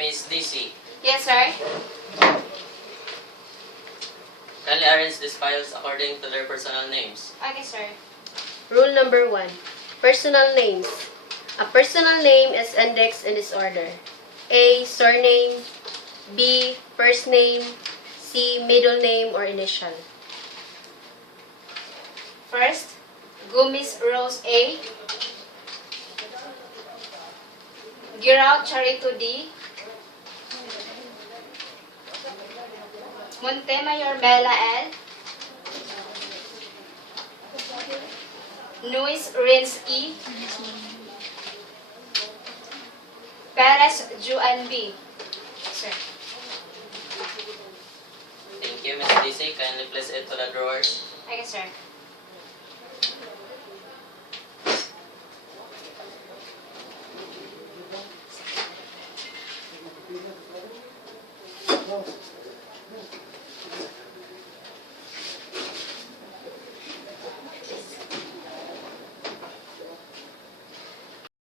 Miss DC, Yes, sir. kindly arrange these files according to their personal names. Okay, sir. Rule number 1. Personal names. A personal name is indexed in this order. A. Surname. B. First name. C. Middle name or initial. First, Gumis Rose A. Giraud Charito D. Montemayor Mela L. Nuis Rins E. Perez Juan B. Sir. Thank you, Miss DC. Kindly place it to the drawers. Okay, sir.